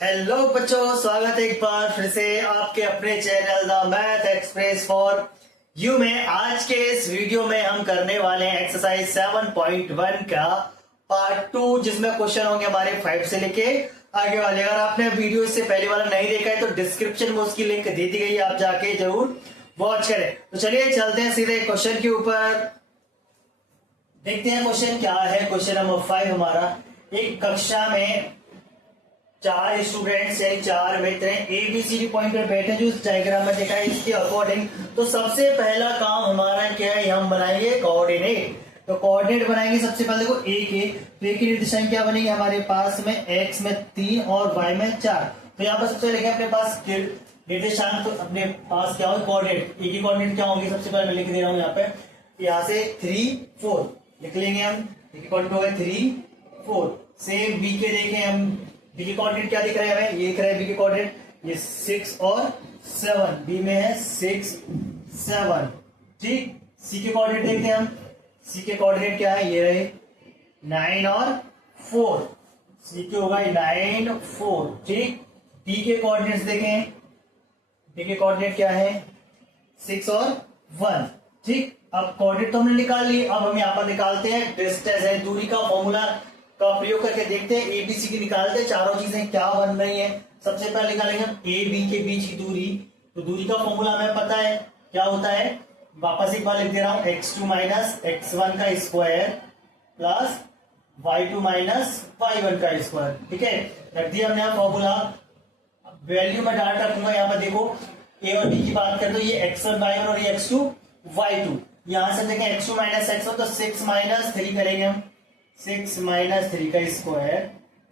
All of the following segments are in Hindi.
हेलो बच्चों, स्वागत है एक बार फिर से आपके अपने channel the math express for you में। आज के इस वीडियो में हम करने वाले हैं एक्सरसाइज 7.1 का पार्ट 2, जिसमें क्वेश्चन होंगे हमारे 5 से लेके आगे वाले। अगर आपने वीडियो इससे पहले वाला नहीं देखा है तो डिस्क्रिप्शन में उसकी लिंक दे दी गई है, आप जाके जरूर वॉच करें। तो चलिए चलते हैं सीधे क्वेश्चन के ऊपर, देखते हैं क्वेश्चन क्या है। क्वेश्चन नंबर 5 हमारा, एक कक्षा में 4 स्टूडेंट्स यानी 4 मित्र हैं, ABCD पॉइंट पर बैठे जो इस डायग्राम में देखा है इसके अकॉर्डिंग। तो सबसे पहला काम हमारा क्या है, हम बनाएंगे कोऑर्डिनेट। तो कोऑर्डिनेट बनाएंगे सबसे पहले देखो A के, तो A की निर्देशांक क्या बनेगी हमारे पास में, X में 3 और Y में 4। तो यहाँ पर सबसे पहले अपने पास निर्देशांक, तो अपने पास क्या होगा कोऑर्डिनेट। A की कोऑर्डिनेट क्या होगी सबसे पहले मैं लिख दे रहा हूँ यहाँ पे, यहाँ से 3 4 लिख लेंगे हम। A की कोऑर्डिनेट होगा 3 4। सेम B के देखें हम, बी की कोऑर्डिनेट क्या दिख रहा है हमें, ये दिख रहा है बी की कोऑर्डिनेट, ये 6 और 7, बी में है 6 7। ठीक, सी के कोऑर्डिनेट देखते हैं हम, सी के कोऑर्डिनेट क्या है, ये रहे 9 और 4, सी के होगा 9 4। ठीक, डी के कोऑर्डिनेट्स देखें, डी के कोऑर्डिनेट क्या है 6 और 1। ठीक, अब कोऑर्डिनेट तो हमने निकाल लिए, अब हम यहाँ पर निकालते हैं डिस्टेंस है दूरी का फॉर्मूला का प्रयोग करके देखते हैं। एबीसी की निकालते हैं, चारों चीजें क्या बन रही हैं। सबसे पहले निकालेंगे हम ए बी के बीच की दूरी। तो दूरी का फॉर्मूला हमें पता है क्या होता है, वापस एक बार लिख दे रहा हूं, x2 माइनस x1 का square plus y2 minus y1 का स्क्वायर। ठीक है, रख दिया हमने यहाँ फॉर्मूला। वैल्यू में डाल रखूंगा, यहाँ पर देखो a और b की बात करें तो ये x1 y1 और ये x2 y2। यहां से देखें x2 माइनस x1 तो 6 माइनस 3 करेंगे हम, 6 माइनस 3 का square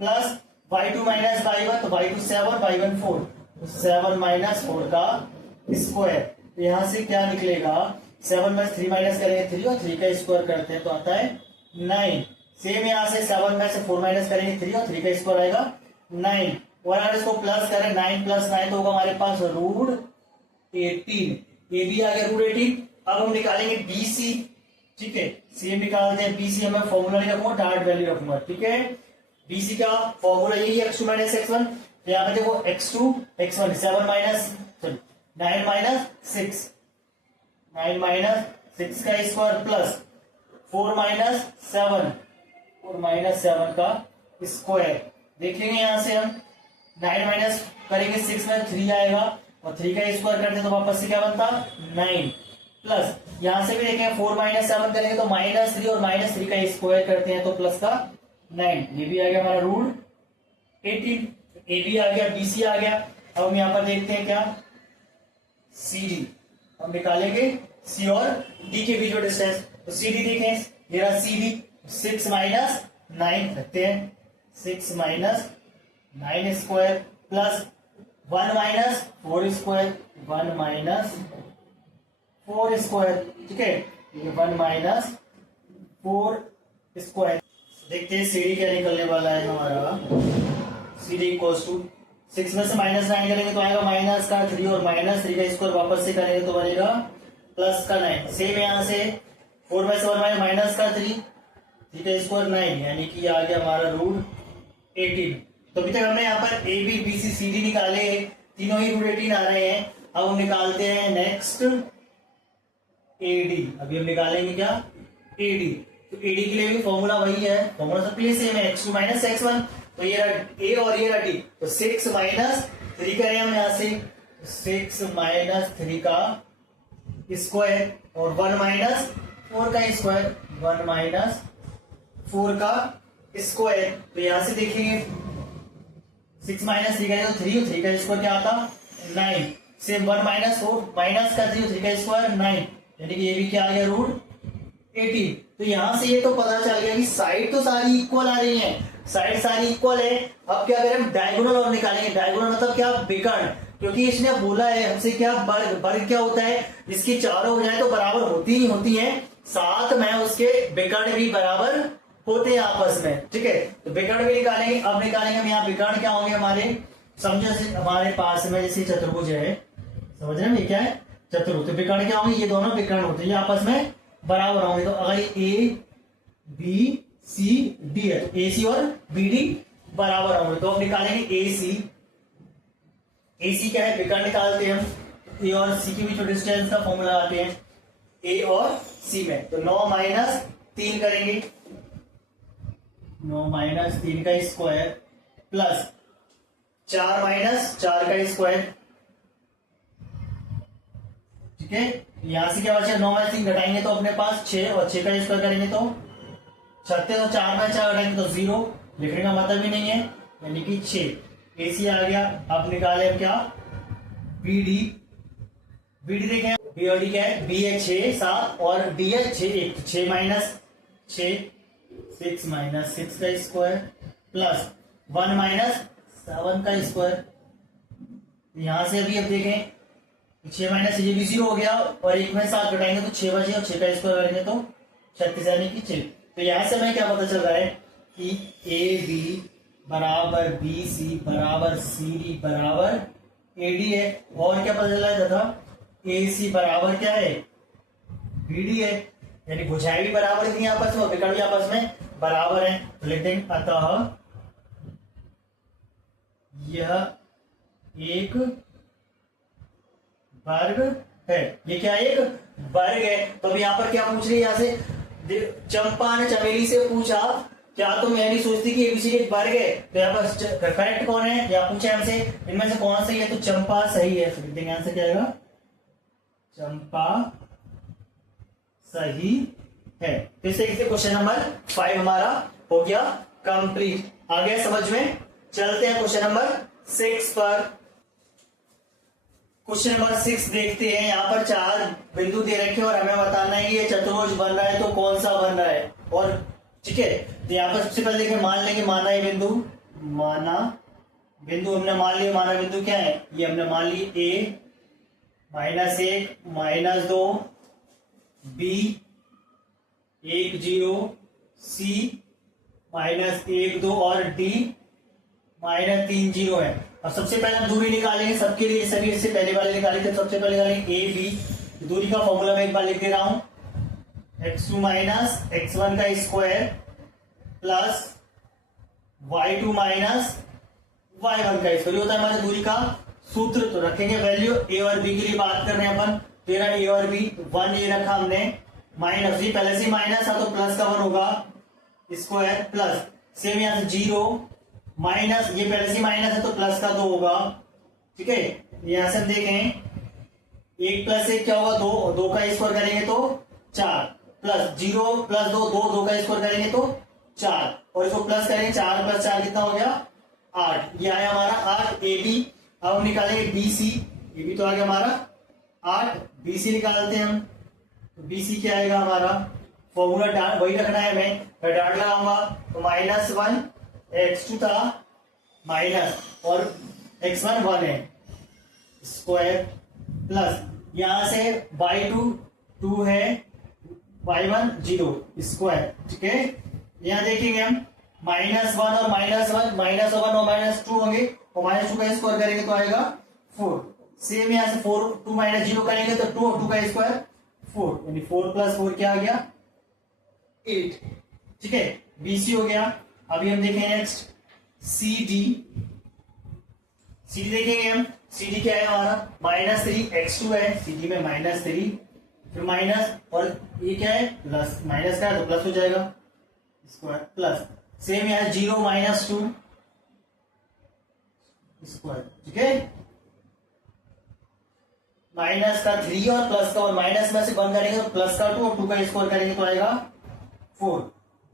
plus y2 minus y1 तो y2 7 y1 4, तो 7 माइनस 4 का स्क्वायर। तो यहां से क्या निकलेगा, 7 में 3 माइनस करेंगे 3 और 3 का स्क्वायर करते हैं तो आता है 9। सेम यहां से 7 में से 4 माइनस करेंगे 3 और 3 का स्क्वायर आएगा 9। और अगर इसको प्लस करें 9 प्लस 9 तो होगा हमारे पास रूट 18। ए बी आ गया रूट 18। अब हम निकालेंगे BC। ठीक है, सेम निकालते हैं BC, हमें फॉर्मूला नहीं रखूंगा, डार्ट वैल्यू रखूंगा। ठीक है, BC का फॉर्मूला यही है x2 माइनस x1। तो यहाँ पे देखो x2 x1 7 minus 9 minus 6, 9 minus 6 का स्क्वायर प्लस 4 माइनस 7, 4 माइनस 7 का स्क्वायर। देख लेंगे यहाँ से हम 9 माइनस करेंगे 6 में 3 आएगा और 3 का स्क्वायर करते हैं तो वापस से क्या बनता 9, प्लस यहां से भी देखें 4 माइनस 7 करेंगे तो माइनस 3 और माइनस 3 का स्क्वायर करते हैं तो प्लस का 9। ये भी आ गया हमारा रूट 18। ए बी आ गया, BC आ गया। अब हम यहां पर देखते हैं क्या, CD हम निकालेंगे C और D के बीच में डिस्टेंस। तो CD देखें, मेरा CD 6 माइनस 9 रखते हैं, 6 minus 9 square plus 1 minus 4 square, 1 minus 4 square. ठीक है, ये 1 माइनस 4 स्क्वायर। देखते हैं CD क्या निकलने वाला है हमारा। CD इक्वल्स टू 6 में से माइनस 9 करेंगे तो आएगा माइनस का 3 और माइनस 3 का स्क्वायर वापस से करेंगे तो बनेगा प्लस का 9। सेम यहाँ से 4 में से 1 माइनस का 3 का स्क्वायर 9, यानी कि आ गया हमारा रूट 18। तो अभी तक हमने यहाँ पर ABCD निकाले, तीनों ही रूट 18 आ रहे हैं। अब हम निकालते हैं नेक्स्ट AD। अभी हम निकालेंगे क्या, AD। तो AD के लिए भी फॉर्मूला वही है, फॉर्मूला सबके लिए सेम है, x2 माइनस x1। तो ये A और ये D, तो 6 माइनस 3 करें हम यहाँ से, 6 माइनस 3 का स्क्वायर और 1 माइनस 4 का स्क्वायर, 1 माइनस 4 का स्क्वायर। तो यहां से देखेंगे 6 माइनस 3 करें तो 3 और 3 का स्क्वायर क्या आता 9। सेम 1 माइनस 4 माइनस का 3 और 3 का स्क्वायर 9, यानी कि ये भी क्या आ गया रूट 18। तो यहां से ये तो पता चल गया कि साइड तो सारी इक्वल आ रही हैं, साइड सारी इक्वल है। अब क्या करें, हम डायगोनल और निकालेंगे। डायगोनल मतलब क्या, विकर्ण, क्योंकि इसने बोला है हमसे क्या, वर्ग क्या होता है, इसकी चारों भुजाएं तो बराबर होती ही होती हैं, साथ में उसके विकर्ण भी बराबर होते हैं आपस में। ठीक है, तो विकर्ण भी निकालेंगे। अब निकालेंगे हम यहाँ विकर्ण क्या होंगे हमारे, समझो हमारे पास में जैसे चतुर्भुज है, समझ रहे हैं क्या है चतुर्भुज। तो विकर्ण क्या होंगे, ये दोनों विकर्ण होते हैं, ये आपस में बराबर होंगे। तो अगर A B C D है तो AC और BD बराबर होंगे। तो हम निकालेंगे ए सी। ए सी क्या है, विकर्ण निकालते हैं हम। ए और सी के बीच में डिस्टेंस का फॉर्मूला लगाते हैं ए और सी में। तो 9 माइनस 3 करेंगे, 9 माइनस 3 का स्क्वायर प्लस 4 माइनस 4 का स्क्वायर। ठीक है, यहां से क्या बचा, 9 माइनस 3 घटाएंगे तो अपने पास 6 और 6 का स्क्वायर करेंगे तो 36 और 4 में 4 घटाएंगे तो 0। लिखने का मतलब ही नहीं है, यानी कि 6। एसी आ गया। अब निकाले हम क्या, बीडी। बीडी देखें, बी और डी क्या है, बी है 6 7 और डी है 6 1। 6 माइनस 6, 6 माइनस 6 का स्क्वायर प्लस 1 माइनस 7 का स्क्वायर। यहां से अभी अब देखें 6 माइनस ये भी 0 हो गया और 1 में 7 घटाएंगे तो 6 बचे और 6 का स्क्वायर करेंगे तो 36 यानी कि 6। तो यहां से हमें क्या पता चल रहा है कि ए बी बराबर बी सी बराबर सी डी बराबर ए डी है। और क्या पता चल रहा है तथा ए सी बराबर क्या है, बी डी है। यानी भुजाएं भी बराबर थी आपस में और विकर्ण भी आपस में बराबर है। तो लिख देंगे अतः यह एक वर्ग है। ये क्या एक वर्ग है। तो अब यहाँ पर क्या पूछ रही है, यहाँ से चंपा ने चमेली से पूछा क्या तुम यह नहीं सोचती कि एबीसीडी एक वर्ग है। तो यहाँ पर करेक्ट कौन है, या पूछा हमसे इनमें से कौन सही है, तो चंपा सही है। तो देखेंगे आंसर क्या आएगा, चंपा सही है। तो इससे क्वेश्चन नंबर 5 हमारा हो गया कंप्लीट। आ गया समझ में। चलते हैं क्वेश्चन नंबर 6 पर। क्वेश्चन नंबर 6 देखते हैं। यहाँ पर 4 बिंदु दे रखे और हमें बताना है कि ये चतुर्भुज बन रहा है तो कौन सा बन रहा है। और ठीक है, तो यहाँ पर सबसे पहले देखिए, मान लेंगे माना ये बिंदु, माना बिंदु हमने मान लिया। माना बिंदु क्या है, ये हमने मान ली ए -1 -2 बी 1 0 सी -1 2 और डी -3 0 है। अब सबसे पहले हम दूरी निकालेंगे सबके लिए, सभी से पहले वाले निकाले थे। सबसे पहले निकालेंगे ए बी। दूरी का फॉर्मूला मैं एक बार लिख दे रहा हूं, x2 माइनस x1 का square plus y2 minus y1 का स्क्वायर होता है हमारे दूरी का सूत्र। तो रखेंगे वैल्यू ए और बी के लिए बात कर रहे हैं अपन। तेरा ए और बी 1 ये रखा हमने, माइनस ये पहले से माइनस था तो प्लस का 1 होगा स्क्वायर प्लस सेम यहां से 0 माइनस ये पहले से माइनस है तो प्लस का 2 होगा। ठीक है, यहां से हम देखें 1 प्लस 1 क्या होगा 2, 2 का स्क्वायर करेंगे तो 4 प्लस 0 प्लस 2 2 का स्क्वायर करेंगे तो 4 और इसको प्लस करेंगे 4 प्लस 4 कितना हो गया 8। ये आया हमारा 8 ए बी। अब हम निकालेंगे बी सी। ये भी तो आ गया हमारा 8 बी सी निकालते हैं हम। तो बी सी क्या आएगा हमारा, फॉर्मूला डाट वही रखना है, मैं डाट लगाऊंगा तो -1 x2 था माइनस और x1 1 है स्क्वायर प्लस यहां से y2 2 है y1 0 स्क्वायर। ठीक है, यहां देखेंगे हम -1 और -1 -1 और -2 होंगे और -2 का स्क्वायर करेंगे तो आएगा 4। सेम यहां से 4 2 -0 करेंगे तो 2 और 2 का स्क्वायर 4, यानी 4 + 4 क्या आ गया 8। ठीक है, बीसी हो गया। अभी हम देखें next C D. C D देखेंगे हम, सी डी क्या है हमारा -3 x2 है, सी डी में -3 फिर माइनस और ये क्या है प्लस, माइनस का है तो प्लस हो जाएगा स्क्वायर प्लस सेम यहां 0 -2 स्क्वायर। ठीक है, माइनस का 3 और प्लस का, और माइनस में से 1 करेंगे तो प्लस का 2 और 2 का स्क्वायर करेंगे तो आएगा 4।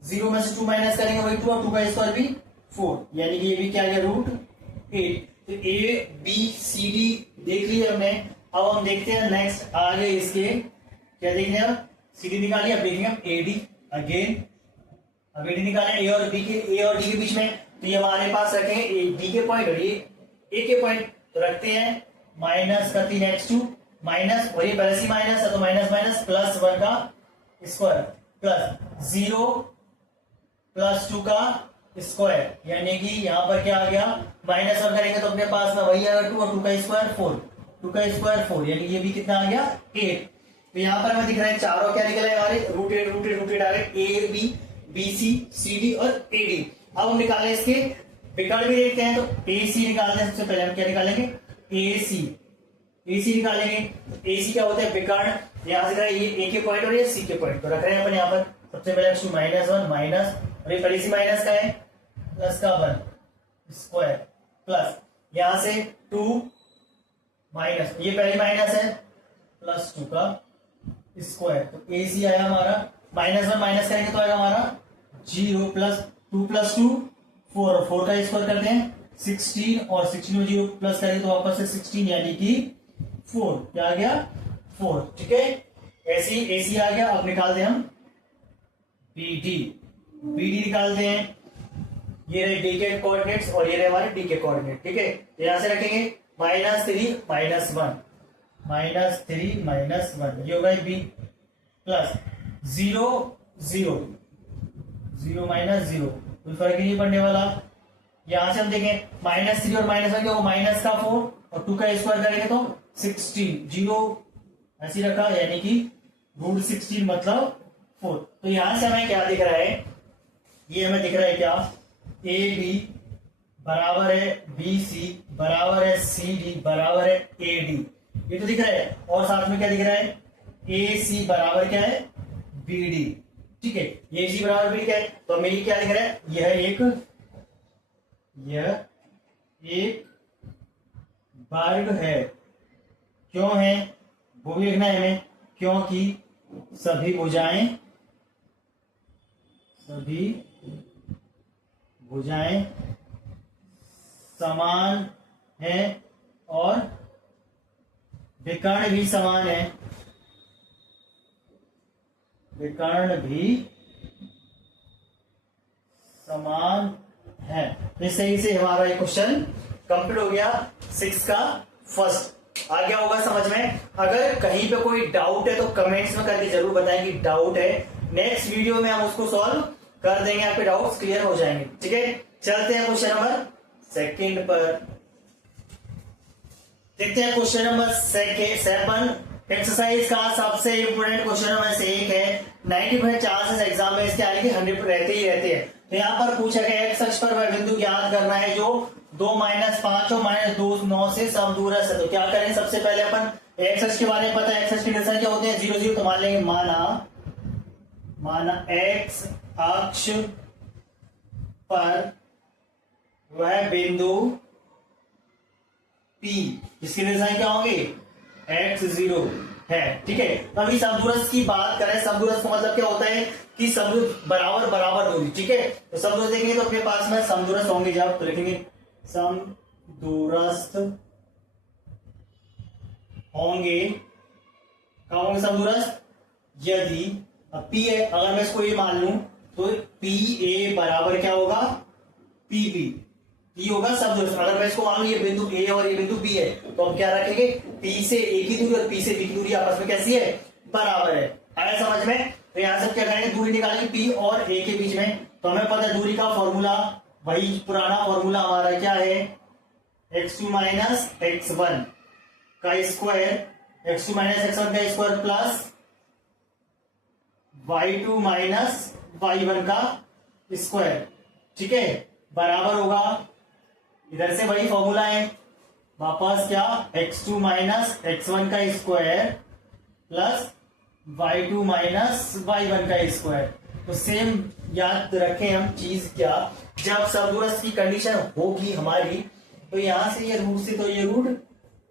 0 में से 2 माइनस करेंगे वही 2 और 2 का स्क्वायर भी 4, यानी कि ये भी क्या आ गया √8। तो ए बी सी डी देख लिया हमने। अब हम देखते हैं नेक्स्ट आगे इसके क्या देखेंगे। अब सी डी निकालिए, अब देखेंगे हम ए डी अगेन। अब ए डी निकाले ए और डी के बीच में, तो ये हमारे पास रखेंगे ए डी के पॉइंट और ये ए के पॉइंट। तो रखते हैं -3 x2 माइनस और ये पहले से माइनस है तो माइनस माइनस प्लस 1 का स्क्वायर प्लस 0 + 2 का स्क्वायर, यानी कि यहाँ पर क्या आ गया -1 करेंगे तो अपने पास में वही आएगा 2 और 2 का स्क्वायर 4, 2 का स्क्वायर 4, यानी ये भी कितना आ गया 8। तो यहाँ पर हमें दिख रहा है चारों क्या निकला है हमारे √8 आ गए, A B B C C D और ए डी। अब हम निकालें इसके विकर्ण भी देखते हैं तो ए सी निकालते हैं। सबसे पहले हम क्या निकालेंगे, ए सी निकालेंगे। ए सी क्या होता है, विकर्ण। यहाँ से ये ए के पॉइंट और ये सी के पॉइंट तो रख रहे हैं अपन यहाँ पर। सबसे पहले x2 -1 माइनस, और ये पहले सी माइनस का है, प्लस का 1 स्क्वायर, प्लस यहां से 2 माइनस, ये पहले माइनस है, प्लस 2 का स्क्वायर। तो ए सी आया हमारा, -1 माइनस करेंगे तो आएगा हमारा 0, प्लस 2 + 2 4, और 4 का स्क्वायर करते हैं 16, और 16 में 0 प्लस करेंगे तो वापस से 16 यानी कि 4। क्या आ गया, 4। ठीक है, ऐसी ए सी आ गया। अब निकालते हैं हम बी डी निकालते हैं। ये रहे डी के कोऑर्डिनेट्स और ये रहे हमारे डी के कोऑर्डिनेट। ठीक है, यहां से रखेंगे -3 -1 -3 ये होगा बी, प्लस 0 0 0 -0 कोई फर्क नहीं पड़ने वाला। यहां से हम देखें -3 और -1 क्या होगा, -4 और 2 का स्क्वायर करेंगे तो 16, 0 ऐसी रखा यानी कि √16 मतलब 4। तो यहां से हमें क्या दिख रहा है, ये हमें दिख रहा है क्या, ए बी बराबर है बी सी बराबर है सी डी बराबर है ए डी, ये तो दिख रहा है। और साथ में क्या दिख रहा है, ए सी बराबर क्या है, बी डी। ठीक है, ए सी बराबर बी क्या है, तो हमें ये क्या दिख रहा है, यह एक वर्ग है। क्यों है वो भी लिखना है हमें, क्योंकि सभी भुजाएं समान है और विकर्ण भी समान है, विकर्ण भी समान है। इस सही से हमारा ये क्वेश्चन कंप्लीट हो गया 6 का फर्स्ट। आ गया होगा समझ में। अगर कहीं पे कोई डाउट है तो कमेंट्स में करके जरूर बताएं कि डाउट है। नेक्स्ट वीडियो में हम उसको सॉल्व कर देंगे, आपके डाउट्स क्लियर हो जाएंगे। ठीक है, चलते हैं क्वेश्चन नंबर 2 पर। देखते हैं क्वेश्चन नंबर 7। एक्सरसाइज का सबसे इंपोर्टेंट क्वेश्चन में से एक है। 90% चांसेस एग्जाम में इसके आने के 100 रहते ही रहते हैं। तो यहाँ पर पूछा गया एक्स अक्ष पर वह बिंदु ज्ञात करना है जो 2 - 5 और -2 9 से समदूरस्थ है। तो क्या करें, सबसे पहले अपन एक्स अक्ष के बारे में पता है, एक्स अक्ष के निर्देशांक क्या होते हैं, 0 0। तो मान लेंगे माना एक्स अक्ष पर वह बिंदु P, इसके निर्देशांक क्या होंगे, x0 है। ठीक है, अभी समदूरस्थ की बात करें, समदूरस्थ का मतलब क्या होता है कि समदूरस्थ बराबर दूरी। ठीक है, तो समदूरस्थ देखेंगे तो अपने पास में समदूरस्थ होंगे, जब तो लिखेंगे समदूरस्थ होंगे। कहां होंगे समदूरस्थ, यदि अब P है, अगर मैं इसको ये मान लूं तो PA बराबर क्या होगा, PP। ये होगा समदूरस्थ। अगर मैं इसको मान लूं ये बिंदु A और ये बिंदु B है, तो हम क्या रखेंगे, P से A की दूरी और P से B की दूरी आपस में कैसी है, बराबर है। आया समझ में। तो यहां से क्या करेंगे, दूरी निकालेंगे P और A के बीच में। तो हमें पता है दूरी का फॉर्मूला वही पुराना फॉर्मूला हमारा क्या है, x2 - x1 का स्क्वायर, x2 - x1 का स्क्वायर प्लस y2 - y1 का स्क्वायर। ठीक है, बराबर होगा, इधर से वही फॉर्मूला है, वापस क्या, x2 - x1 का स्क्वायर प्लस y2 - y1 का स्क्वायर। तो सेम याद रखें हम चीज क्या, जब समदूरस्थ की कंडीशन होगी हमारी, तो यहां से ये रूट से तो ये रूट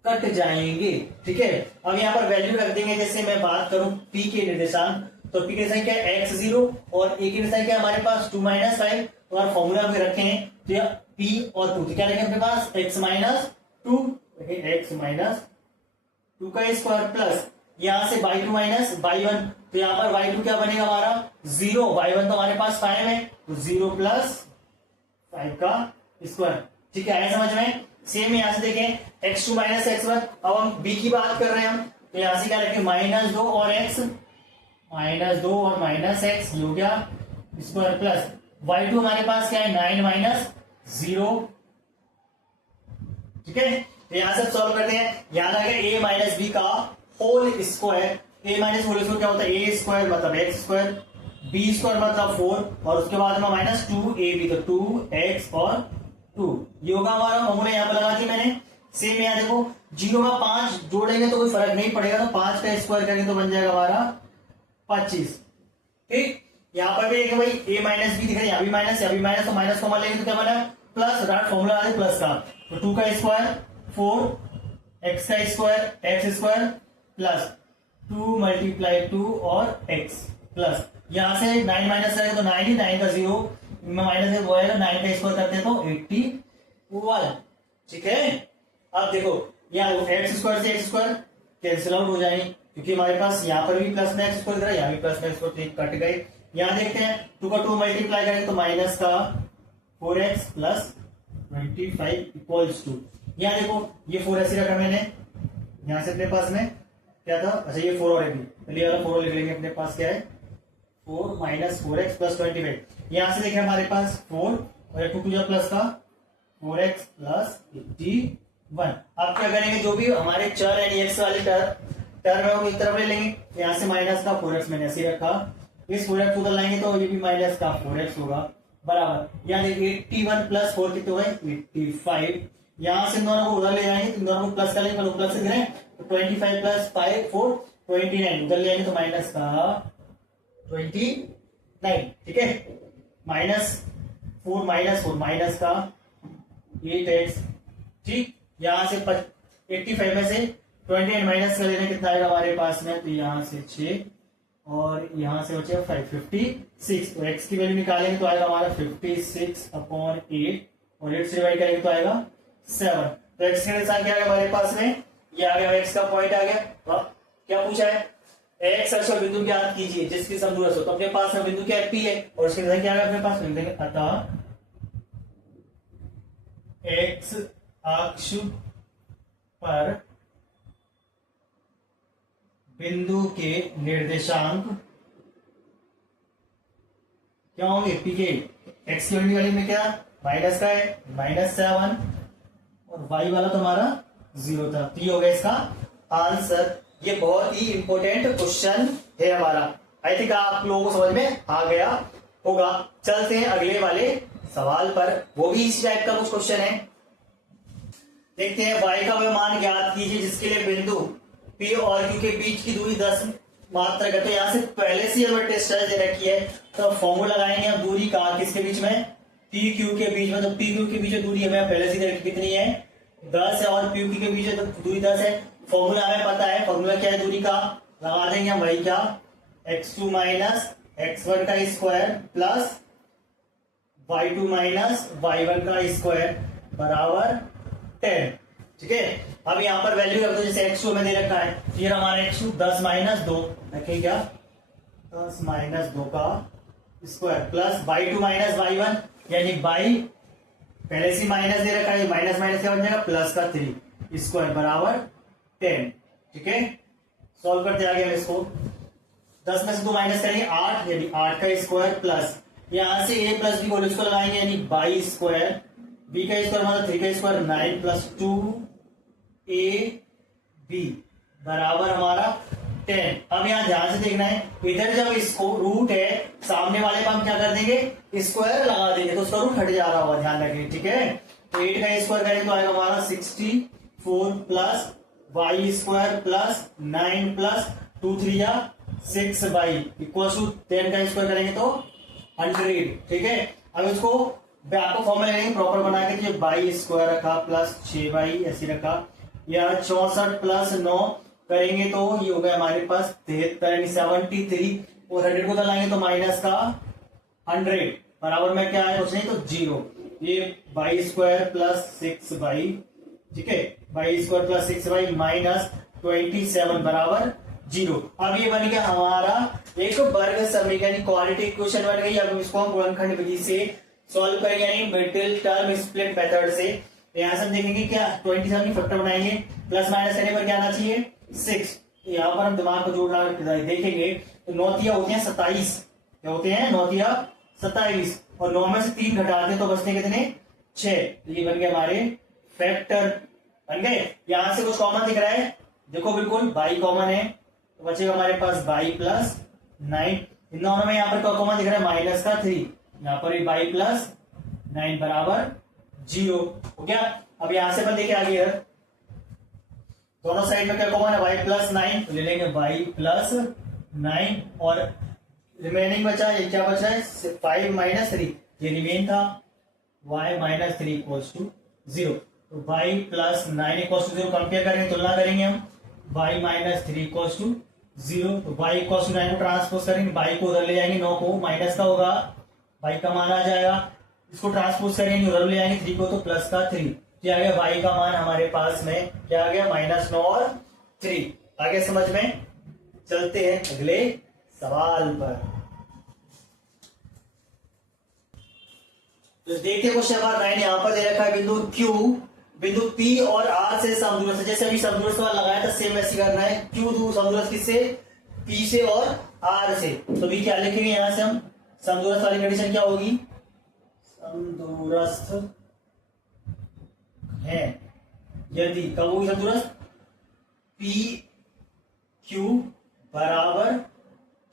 कट जाएंगे। ठीक है, अब यहाँ पर वैल्यू रख देंगे। जैसे मैं बात करूं P के निर्देशांक, तो P के निर्देशांक क्या है, x0, और A के निर्देशांक क्या है हमारे पास 2 - 5। तो आप फॉर्मूला में रखे हैं तो यह P और 2, तो क्या रखेंगे अपने पास, x - 2, x - 2 का स्क्वायर प्लस यहां से y2 - y1। तो यहां पर y2 क्या बनेगा हमारा 0, y1 तो हमारे पास 5 है, तो 0 + 5 का स्क्वायर। ठीक है, आया समझ में। सेम यहां से देखें x2 - x1। अब हम b की बात कर रहे हैं हम, तो यहां से क्या रखें, -2 और x, -2 और -x, ये हो गया स्क्वायर प्लस y2 हमारे पास क्या है, 9 - 0। ठीक है, तो यहां से सॉल्व करते हैं। याद आ गया a - b का whole square. a - whole square क्या होता है, a स्क्वायर मतलब x स्क्वायर, b स्क्वायर मतलब 4, और उसके बाद में -2ab, तो 2x और 2। ये होगा हमारा फॉर्मूला, यहाँ पे लगा दी मैंने। सेम यहाँ देखो 0 में 5 जोड़ेंगे तो कोई फर्क नहीं पड़ेगा, तो 5 का स्क्वायर करेंगे तो बन जाएगा हमारा 25। ठीक, यहाँ पर भी देखिए भाई a माइनस बी दिख रहा है, यहाँ भी माइनस, यहाँ भी माइनस, तो माइनस कॉमन लेंगे तो क्या बना प्लस, डायरेक्ट फॉर्मूला आ प्लस का। तो 2 का स्क्वायर 4, x का square x square plus 2 multiply 2 और x प्लस, यहाँ से 9 माइनस करेंगे तो 9 ही, 9 का 0 माइनस है वो आएगा, 9 का स्क्वायर करते हैं तो 81। ठीक है, अब देखो यहाँ एक्स स्क्वायर से एक्स स्क्वायर कैंसिल आउट हो जाएंगे, क्योंकि हमारे पास यहाँ पर भी प्लस में एक्स स्क्वायर दिख यहाँ भी प्लस में एक्स स्क्वायर, कट गए। यहाँ देखते हैं 2 का 2 मल्टीप्लाई करेंगे तो माइनस का 4x प्लस 25 इक्वल्स टू, यहाँ देखो ये 4 ऐसे रखा मैंने, यहाँ से अपने पास में क्या था, अच्छा ये 4 और है, चलिए वाला 4 और लिख लेंगे, अपने पास क्या है 4 माइनस 4x प्लस 25। यहाँ से देखिए हमारे पास 4 और 2 टू प्लस का 4x प्लस 81। अब क्या करेंगे, जो भी हमारे चर यानी एक्स वाले टर्म है वो एक तरफ ले लेंगे, यहाँ से माइनस का 4x मैंने ऐसे रखा, इस 4x उधर लाएंगे तो ये भी माइनस का 4x होगा बराबर, यहाँ देखिए 81 प्लस 4 कितने हुए 85। यहाँ से दोनों को उधर ले जाएंगे तो दोनों को प्लस कर लेंगे, प्लस से करें तो 25 प्लस 5 4 29, उधर ले जाएंगे तो माइनस का 29। ठीक है, माइनस 4 माइनस का 8x। ठीक, यहाँ से 85 में से 28 माइनस कर लेना, कितना आएगा हमारे पास में, तो यहाँ से 6 और यहाँ से बचे 56, तो x की वैल्यू निकालेंगे तो आएगा हमारा 56/8 और 8 से डिवाइड करेंगे तो आएगा 7। तो x का निशान क्या आ गया हमारे पास में, ये आ गया x का पॉइंट आ गया। तो क्या पूछा है, x अक्ष और बिंदु ज्ञात कीजिए जिसकी समदूरस्थ हो, तो अपने पास में बिंदु क्या p है और इसके निशान क्या आ गया अपने पास में, अतः x अक्ष पर बिंदु के निर्देशांक क्या होंगे, पी के। एक्स की वैल्यू वाली में क्या माइनस का है -7 और वाई वाला तो हमारा 0 था, तो ये हो गया इसका आंसर। ये बहुत ही इंपॉर्टेंट क्वेश्चन है हमारा, आई थिंक आप लोगों को समझ में आ गया होगा। चलते हैं अगले वाले सवाल पर, वो भी इसी टाइप का कुछ क्वेश्चन है। देखते हैं, y का वह मान ज्ञात कीजिए जिसके लिए बिंदु P और Q के बीच की दूरी 10 मात्रक है। तो यहाँ से पहले से हमें टेस्ट दे रखी है, तो फॉर्मूला लगाएंगे हम दूरी का, किसके बीच में P Q के बीच में। तो P Q के बीच में दूरी हमें पहले से दे रखी कितनी है 10 है, और P Q के बीच में तो दूरी 10 है। फॉर्मूला हमें पता है, फॉर्मूला क्या है दूरी का, लगा देंगे हम, वही क्या x2 माइनस x1 का square plus y2 minus y1 का स्क्वायर बराबर 10। ठीक है, अब यहाँ पर वैल्यू रख दो, जैसे x2 में दे रखा है, फिर हमारा x2 10 माइनस 2 रखें, क्या 10 माइनस 2 का square plus y2 minus y1 यानी y पहले से माइनस दे रखा है, माइनस माइनस क्या बन जाएगा प्लस का 3 स्क्वायर बराबर 10। ठीक है, सॉल्व करते आगे हम इसको, 10 में से 2 माइनस करेंगे 8 यानी 8 का स्क्वायर प्लस यहां से a प्लस बी को इसको लगाएंगे यानी बाई स्क्वायर, बी का स्क्वायर मतलब 3 का स्क्वायर 9 प्लस 2ab बराबर हमारा 10। अब यहाँ ध्यान से देखना है, इधर जब इसको रूट है सामने वाले पर हम क्या कर देंगे स्क्वायर लगा देंगे, तो उसका रूट हट जा रहा होगा, ध्यान रखिए। ठीक है, तो 8 का स्क्वायर करेंगे तो आएगा हमारा 64 plus Y square plus 9 plus 2 3 6 Y equal to 10 का स्क्वायर करेंगे तो 100। ठीक है, अब इसको आपको फॉर्मूला लेंगे प्रॉपर बना के, जो बाई स्क्वायर रखा प्लस 6 बाई ऐसे रखा, या 64 प्लस 9 करेंगे तो ये हो गया हमारे पास 73 73 और 100 को लाएंगे तो माइनस का 100 बराबर में क्या है कुछ नहीं तो 0। ये बाई स्क्वायर प्लस 6 बाई, ठीक है, by square plus 6 by minus 27 बराबर 0। अब ये बन गया हमारा एक वर्ग समीकरण, क्वाड्रेटिक इक्वेशन बन गई। अब इसको हम गुणनखंड विधि से सॉल्व करेंगे यानी मिडिल टर्म स्प्लिट मेथड से। यहाँ से हम देखेंगे क्या 27 की फैक्टर बनाएंगे, प्लस माइनस करने पर क्या आना चाहिए 6। यहाँ पर हम दिमाग को जोड़ देखेंगे तो 9 तिया होते हैं 27, क्या होते हैं 9 तिया 27 और 9 में से 3 घटाते तो बचते कितने 6। तो ये बन गए हमारे फैक्टर बन गए। यहाँ से कुछ कॉमन दिख रहा है, देखो बिल्कुल बाई कॉमन है तो बचेगा हमारे पास बाई प्लस 9। इन दोनों में यहाँ पर कॉमन दिख रहा है माइनस का 3, यहाँ पर बाई प्लस 9 बराबर 0 हो गया। अब यहां से अपन देखे आगे इधर दोनों साइड में क्या कॉमन है, y प्लस 9, तो ले लेंगे y प्लस 9 और रिमेनिंग बचा, ये क्या बचा है 5 माइनस 3, ये रिमेन था y माइनस 3 इक्वल्स टू 0। तो y plus 9 equals to 0 compare करेंगे, तुलना करेंगे हम, y माइनस 3 इक्वल्स टू 0, तो y इक्वल्स टू 9 को ट्रांसपोज करेंगे, y को उधर ले जाएंगे, 9 को माइनस का होगा, y का मान आ जाएगा, इसको ट्रांसपोज करेंगे उधर ले जाएंगे 3 को, तो प्लस का 3, क्या आ गया y का मान हमारे पास में क्या आ गया -9 और 3। आगे समझ में, चलते हैं अगले सवाल पर। तो देखते क्वेश्चन नंबर 9, यहां पर दे रखा है बिंदु Q, बिंदु P और R से समदूरस्थ है। जैसे अभी समदूरस्थ वाला लगाया था सेम वैसे करना है। Q दूर समदूरस्थ किससे, P से और R से, तो भी क्या लिखेंगे यहां से हम, समदूरस्थ वाली कंडीशन क्या होगी, समदूरस्थ है यदि, कब होगी समदूरस्थ, पी क्यू बराबर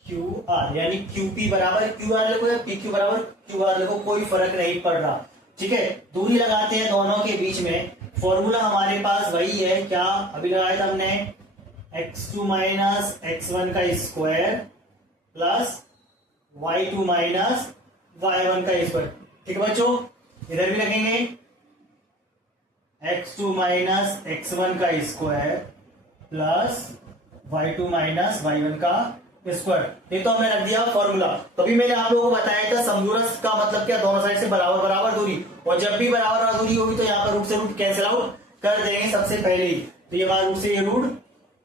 क्यू आर, यानी क्यू पी बराबर क्यू आर लिखो या पी क्यू बराबर क्यू आर लिखो, कोई फर्क नहीं पड़ रहा। ठीक है, दूरी लगाते हैं दोनों के बीच में, फॉर्मूला हमारे पास वही है, क्या अभी लगाया था हमने, x2 माइनस x1 का square plus y2 minus y1 का स्क्वायर। ठीक है बच्चों, इधर भी लगेंगे x2 माइनस x1 का square plus y2 minus y1 का स्क्वायर, ये तो हमने रख दिया फॉर्मूला। तो अभी मैंने आप लोगों को बताया था समदूरस्थ का मतलब क्या, दोनों साइड से बराबर बराबर दूरी, और जब भी बराबर दूरी होगी तो यहाँ पर रूट से रूट कैंसिल आउट कर देंगे सबसे पहले ही, तो ये हमारा रूट से ये रूट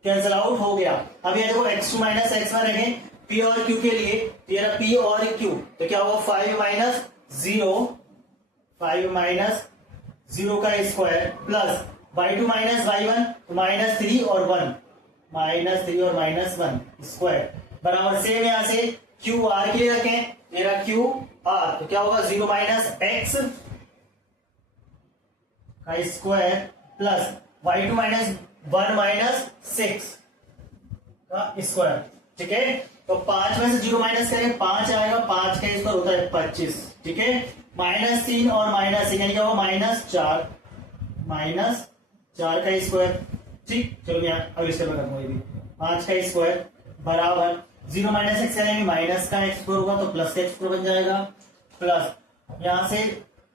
कैंसिल आउट हो गया। अब ये देखो x2 माइनस x1 रखें p और q के लिए, तो ये p और q, तो क्या होगा 5 माइनस 0 का square plus y2 minus y1, तो -3 और 1, -3 और -1 स्क्वायर बराबर सेम, यहां से क्यू आर के लिए रखें, मेरा क्यू आर, तो क्या होगा 0 माइनस एक्स का square plus y2 minus 1 minus 6 का स्क्वायर। ठीक है, तो 5 में से 0 माइनस करें 5 आएगा, 5 का स्क्वायर होता है 25। ठीक है, -3 और -1 यानी क्या होगा -4 का स्क्वायर। ठीक, चलो मैं अगले स्टेप में करूंगा, ये भी 5 का स्क्वायर बराबर 0 माइनस एक्स यानी माइनस का एक्स स्क्वायर होगा, तो प्लस का एक्स स्क्वायर बन जाएगा, प्लस यहां से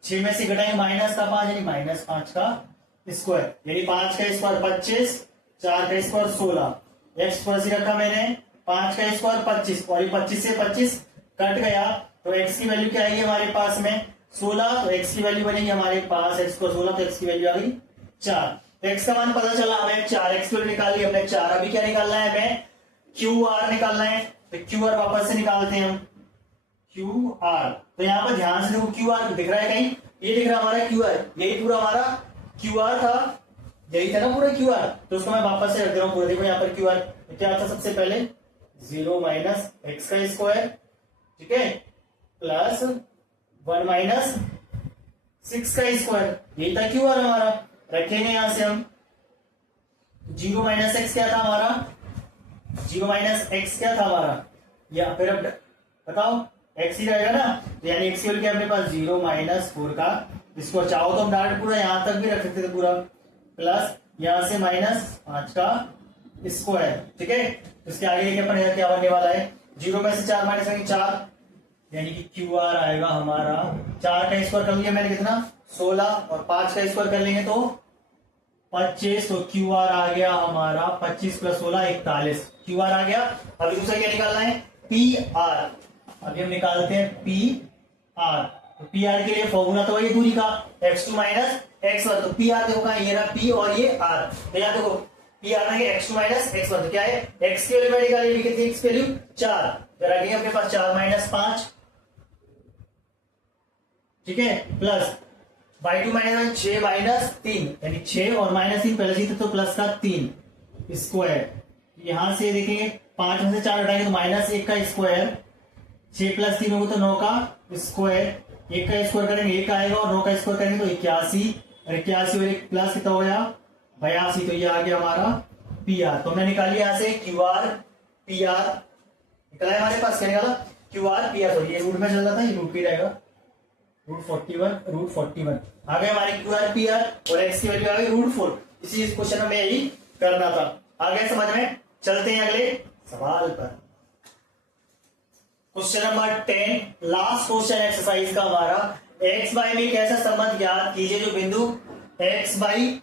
6 में से घटाएंगे माइनस का 5 यानी -5 का स्क्वायर, यानी 5 का स्क्वायर 25, 4 का स्क्वायर 16, एक्स स्क्वायर से रखा मैंने 5 का स्क्वायर 25, और ये 25 से 25 कट गया, तो एक्स की वैल्यू क्या आएगी हमारे पास में 16, तो एक्स की वैल्यू बनेगी हमारे पास एक्स को 16, तो एक्स की वैल्यू आ गई 4। तो एक्स का मान पता चला हमें 4, एक्स की वैल्यू निकाल ली हमने 4। अभी क्या निकालना है हमें, क्यू आर निकालना है, तो क्यू आर वापस से निकालते हैं हम, क्यू आर, तो यहां पर ध्यान से देखो क्यू आर दिख रहा है कहीं, ये दिख रहा है हमारा क्यू आर, यही पूरा हमारा क्यू आर था, यही था ना पूरा क्यू आर, तो उसको मैं वापस से रख दे रहा हूं पूरा। देखो यहाँ पर क्यू आर क्या था, सबसे पहले 0 माइनस एक्स का स्क्वायर, ठीक है, प्लस 1 माइनस 6 का स्क्वायर, यही था क्यू आर हमारा। रखेंगे यहां से हम 0 माइनस एक्स क्या था हमारा, 0 माइनस एक्स क्या था हमारा, या फिर अब बताओ एक्स ही रहेगा ना, तो यानी एक्स की वैल्यू क्या है अपने पास 0 माइनस 4 का स्क्वायर, चाहो तो हम डायरेक्ट पूरा यहां तक भी रख सकते थे पूरा, प्लस यहां से -5 का स्क्वायर। ठीक है, इसके आगे देखिए अपन क्या बनने वाला है, 0 में से 4 माइनस करेंगे 4, यानी कि क्यू आर आएगा हमारा 4 का स्क्वायर कर लिया मैंने कितना 16, और 5 का स्क्वायर कर लेंगे तो 25, तो क्यू आर आ गया हमारा 25 प्लस 16 41, क्यू आर आ गया। अभी दूसरा क्या निकालना है, पी आर, अभी हम निकालते हैं पी आर, तो पी आर के लिए फॉर्मूला तो वही दूरी का x2 माइनस x1, तो पी आर देखो कहां, ये रहा पी और ये आर, तो यहाँ देखो पी आर है x2 माइनस x1, तो क्या है x की वैल्यू मैंने निकाली कितनी, x की वैल्यू 4, तो रखेंगे अपने पास 4 माइनस 5, ठीक है, प्लस y2 माइनस 6 माइनस 3, यानी 6 और -3 पहले से तो प्लस का 3 स्क्वायर, यहां से देखेंगे 5 में से 4 हटाएंगे तो -1 का स्क्वायर, 6 प्लस 3 होगा तो 9 का स्क्वायर, 1 का स्क्वायर करेंगे 1 आएगा, और 9 का स्क्वायर करेंगे तो 81, और 81 और 1 प्लस कितना हो गया 82, तो ये आ गया हमारा पी आर। तो हमने निकाली यहां से क्यू आर पी आर, निकला है हमारे पास, क्या निकाला क्यू आर पी आर, ये रूट में चल रहा था, ये रूट ही रहेगा, √41 आ गए हमारे QRPR और x की वैल्यू आ गई √4। इसी क्वेश्चन में यही करना था। आ गए समझ में? चलते हैं अगले सवाल पर। Question number 10 last question exercise का हमारा। x बाई में एक ऐसा संबंध ज्ञात कीजिए जो बिंदु x बाई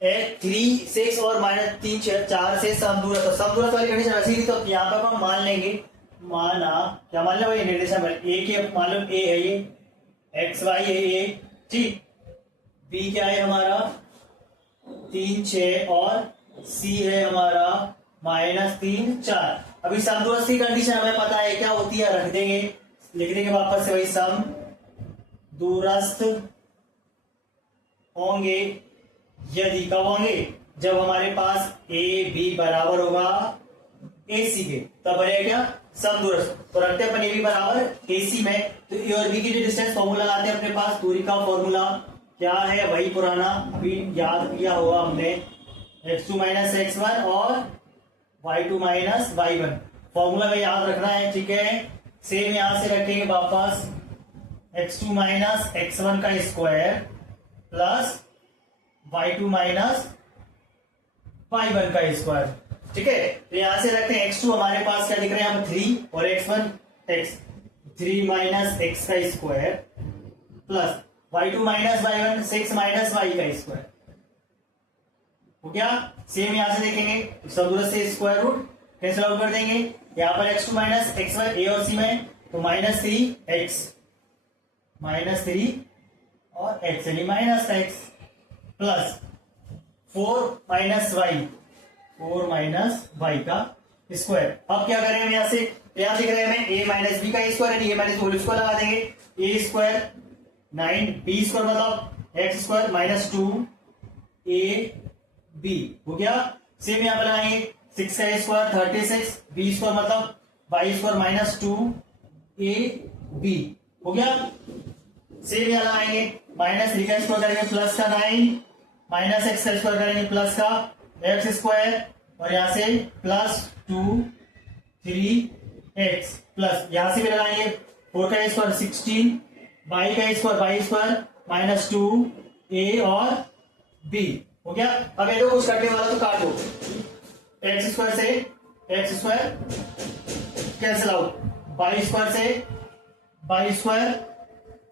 3 6 और -3 4 से समदूरस्थ। समदूरस्थ वाली कंडीशन वैसी थी, तो यहाँ पर हम मान लेंगे, माना क्या मान लो भाई, निर्देशांक ए के मान लो ए है ये, एक्स वाई है ये, ठीक। बी क्या है हमारा 3 6 और सी है हमारा -3 4। अभी समदूरस्थ की कंडीशन हमें पता है क्या होती है, रख देंगे, लिख देंगे वापस से वही, सम दूरस्थ होंगे यदि, कब होंगे, जब हमारे पास ए बी बराबर होगा ए सी के, तब बनेगा क्या समदूरस्थ। तो रखते हैं अपन ए बी बराबर ए सी में, तो ए और बी की जो डिस्टेंस फॉर्मूला लगाते हैं अपने पास, दूरी का फॉर्मूला क्या है, वही पुराना अभी याद किया होगा हमने, x2 - x1 और y2 - y1। फॉर्मूला में याद रखना है, ठीक है। सेम यहां से रखेंगे वापस, x2 - x1 का स्क्वायर प्लस y2 - y1 का स्क्वायर, ठीक है। तो यहां से रखते हैं x2 हमारे पास क्या दिख रहा है यहाँ 3 और x1 x 3 - x का square plus y2 - y1 6 - y का स्क्वायर हो गया। सेम यहां से देखेंगे, समदूरस्थ से स्क्वायर रूट कैंसिल आउट कर देंगे, यहाँ पर x2 - x1 ए और सी में, तो -3x -3 और x यानी माइनस का x प्लस 4 y का स्क्वायर। अब क्या करें हम यहाँ से, यहाँ दिख रहे हैं a - b का स्क्वायर यानी a - b होल स्क्वायर लगा देंगे, a स्क्वायर 9 b स्क्वायर मतलब x स्क्वायर -2 ab हो गया। सेम यहाँ पर लगाएंगे 6 का स्क्वायर 36 b स्क्वायर मतलब y स्क्वायर -2 ab हो गया। सेम यहाँ लगाएंगे -3 का स्क्वायर करेंगे प्लस का 9 -x का स्क्वायर करेंगे प्लस का x स्क्वायर और यहाँ से +2 3x प्लस यहाँ से भी लगाएंगे 4 का स्क्वायर 16 y का स्क्वायर -2 a और b हो गया। अब ये कुछ कटने वाला तो काट दो, x स्क्वायर से x square cancel out, y square से y स्क्वायर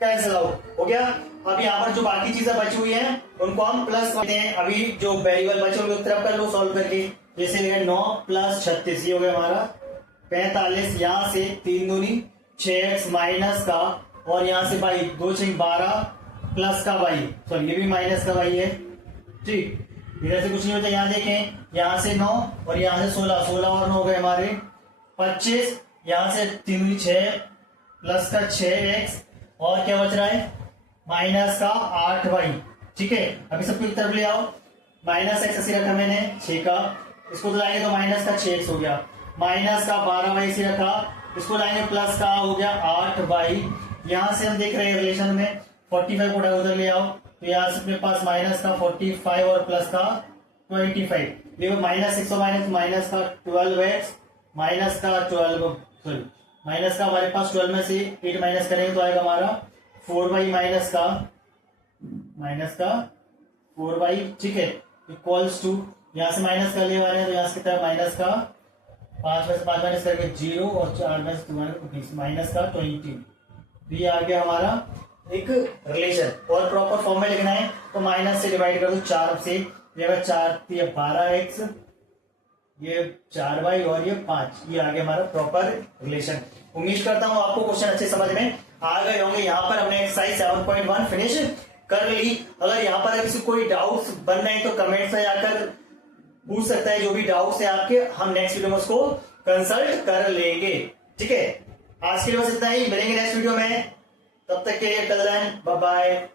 कैंसिल आउट हो गया। अब यहाँ पर जो बाकी चीजें बची हुई हैं उनको हम प्लस करते हैं। अभी जो वेरिएबल बचे उनको तरफ कर लो सॉल्व करके, जैसे 9 + 36 ये हो गया हमारा 45, यहाँ से 3 दूनी 6x माइनस का और यहाँ से y 2 6 12 प्लस का y, सॉरी ये भी माइनस का y है, ठीक। इधर से कुछ नहीं होता, यहाँ देखें यहाँ से 9 और यहाँ से 16 16 और 9 हो गए हमारे 25, यहाँ से 3 दूनी 6 प्लस का 6x और क्या बच रहा है माइनस का 8y, ठीक है। अभी सबको एक तरफ ले आओ, -x ऐसे रखा मैंने 6 का, इसको तो लाएंगे तो माइनस का 6x हो गया, माइनस का 12y ऐसे रखा, इसको लाएंगे प्लस का हो गया 8y। यहाँ से हम देख रहे हैं रिलेशन में 45 को उधर ले आओ, तो यहाँ से अपने पास माइनस का 45 और प्लस का 25, देखो -6 माइनस का 12x माइनस का 12, सॉरी माइनस का हमारे पास 12 में से 8 माइनस करेंगे तो आएगा हमारा 4y माइनस का 4y, ठीक है, इक्वल्स टू यहाँ से माइनस कर ले रहे हैं तो यहाँ से कितना माइनस का 5 में से 5 माइनस करके 0 और 4 में से 20 माइनस का 20। ये आ गया हमारा एक रिलेशन। और प्रॉपर फॉर्म में लिखना है तो माइनस से डिवाइड कर दो 4 से, ये 4 12x, ये 4y और ये 5, ये आ गया हमारा प्रॉपर रिलेशन। उम्मीद करता हूं आपको क्वेश्चन अच्छे समझ में आ गए होंगे। यहाँ पर हमने एक्सरसाइज 7.1 फिनिश कर ली। अगर यहाँ पर किसी कोई डाउट्स बन रहे हैं तो कमेंट में जाकर पूछ सकता है, जो भी डाउट्स है आपके हम नेक्स्ट वीडियो में उसको कंसल्ट कर लेंगे, ठीक है। आज के लिए बस इतना ही, मिलेंगे नेक्स्ट वीडियो में, तब तक के लिए बाय बाय।